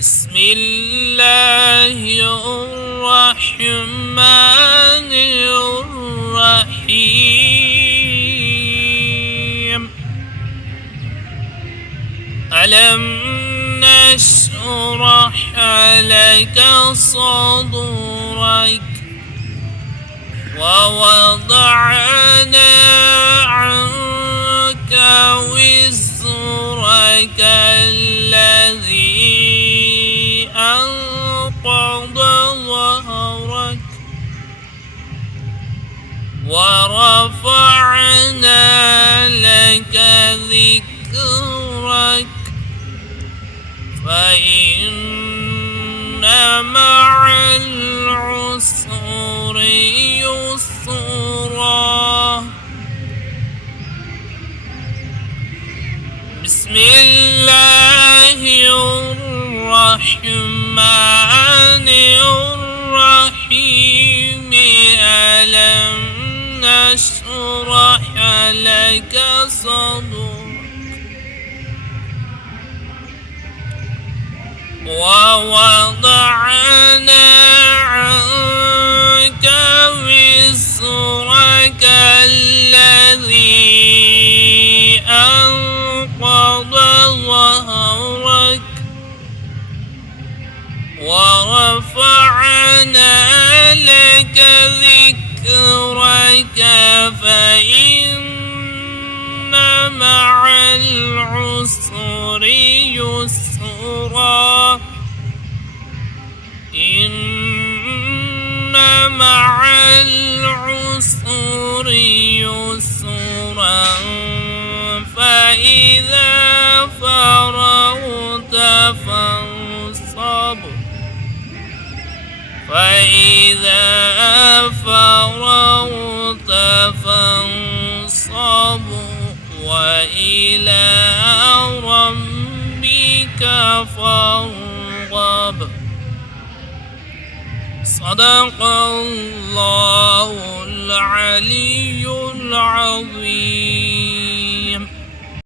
بسم الله الرحمن الرحيم. ألم نشرح لك صدرك ووضعنا عنك وزرك الذي أنقض ظهرك ورفعنا لك ذكرك فإن مع العسر يسرا. بسم الله الرحمن الرحيم. ألم نشرح لك صدرك ووضعنا عنك وزرك الذي أنقض ظهرك ورفعنا لك ذكرك فإن مع العسر يسرا. إن مع العسر يسرا فإذا فرغت فانصب وإلى ربك فارغب. صدق الله العلي العظيم.